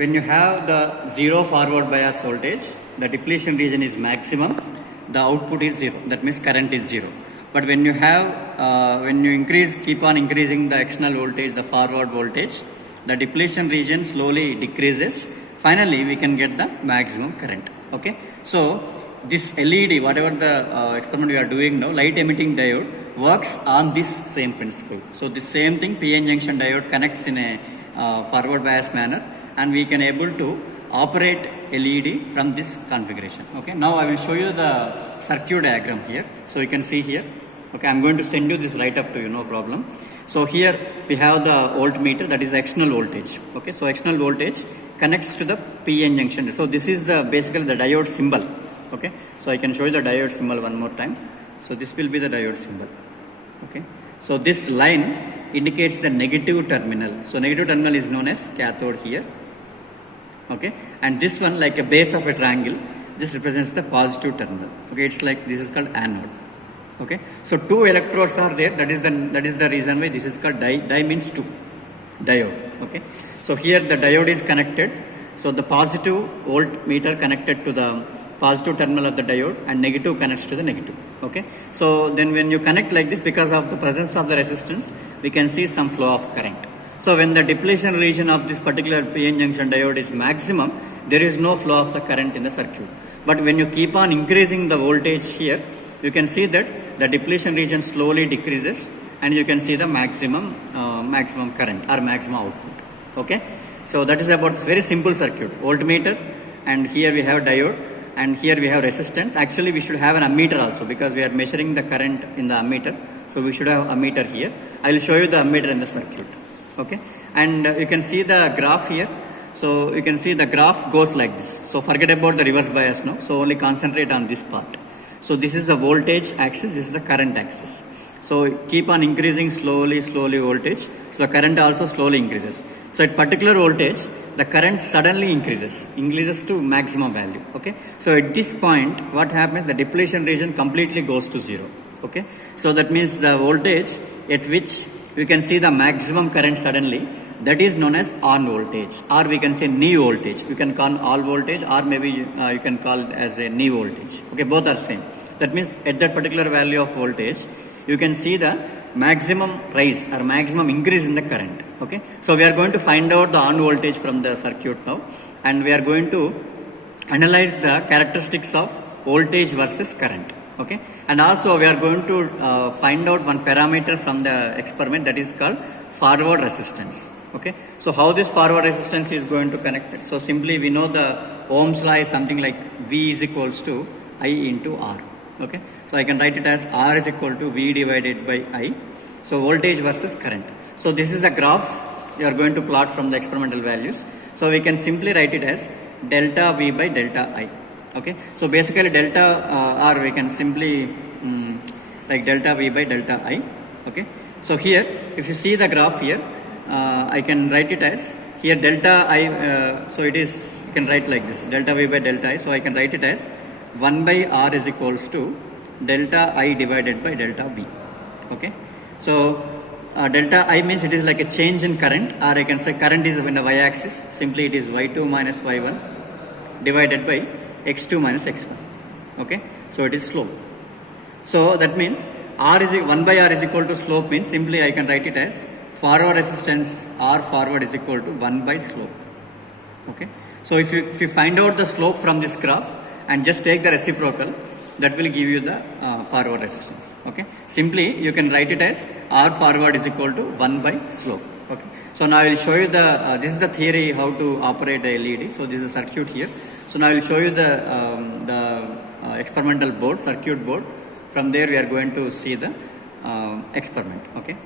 when you have the zero forward bias voltage, the depletion region is maximum, the output is zero. That means current is zero. But when you have, when you keep on increasing the external voltage, the forward voltage, the depletion region slowly decreases. Finally, we can get the maximum current. Okay. So this LED, whatever the experiment we are doing now, light emitting diode works on this same principle. So the same thing, PN junction diode connects in a forward bias manner, and we can able to operate LED from this configuration. Okay, now I will show you the circuit diagram here. So you can see here. Okay, I'm going to send you this right up to you, no problem. So here we have the voltmeter, that is the external voltage. Okay, so external voltage connects to the PN junction. So this is the basically the diode symbol. Okay, so I can show you the diode symbol one more time. So this will be the diode symbol. Okay, so this line indicates the negative terminal. So negative terminal is known as cathode here. Okay, and this one, like a base of a triangle, this represents the positive terminal. Okay, it's like this is called anode. Okay, so two electrodes are there. That is the reason why this is called di means two, diode. Okay, so here the diode is connected. So the positive voltmeter connected to the positive terminal of the diode, and negative connects to the negative. Okay, so then when you connect like this, because of the presence of the resistance, we can see some flow of current. So when the depletion region of this particular PN junction diode is maximum, there is no flow of the current in the circuit. But when you keep on increasing the voltage here, you can see that the depletion region slowly decreases, and you can see the maximum current or maximum output. Okay, so that is about very simple circuit. Voltmeter, and here we have diode, and here we have resistance. Actually, we should have an ammeter also, because we are measuring the current in the ammeter. So we should have ammeter here. I will show you the ammeter in the circuit. Okay, and you can see the graph here. So you can see the graph goes like this. So forget about the reverse bias now. So only concentrate on this part. So this is the voltage axis, this is the current axis. So keep on increasing slowly voltage. So the current also slowly increases. So at particular voltage, the current suddenly increases to maximum value. Okay, so at this point, what happens? The depletion region completely goes to zero. Okay, so that means the voltage at which we can see the maximum current suddenly, that is known as on voltage, or we can say knee voltage. You can call all voltage, or maybe you can call it as a knee voltage. Okay, both are same. That means at that particular value of voltage, you can see the maximum rise or maximum increase in the current. Okay, so we are going to find out the on voltage from the circuit now, and we are going to analyze the characteristics of voltage versus current. Okay, and also we are going to find out one parameter from the experiment, that is called forward resistance. Okay, so how this forward resistance is going to connect it? So simply we know the Ohm's law is something like V is equals to I into R. Okay, so I can write it as R is equal to V divided by I. So voltage versus current. So this is the graph we are going to plot from the experimental values. So we can simply write it as delta V by delta I. Okay, so basically delta R we can simply like delta V by delta I. Okay, so here if you see the graph here, I can write it as here delta I, so it is, you can write like this, delta V by delta I. So I can write it as 1 by R is equals to delta I divided by delta V. Okay, so delta I means it is like a change in current, or I can say current is in the y-axis. Simply it is y2 minus y1 divided by x2 minus x1. Okay, so it is slope. So that means R is 1 by R is equal to slope, means simply I can write it as forward resistance R forward is equal to 1 by slope. Okay, so if you find out the slope from this graph and just take the reciprocal, that will give you the forward resistance. Okay, simply you can write it as R forward is equal to 1 by slope. Okay, so now I will show you the this is the theory how to operate the LED. So this is a circuit here. So now I will show you the experimental board, circuit board. From there we are going to see the experiment. Okay.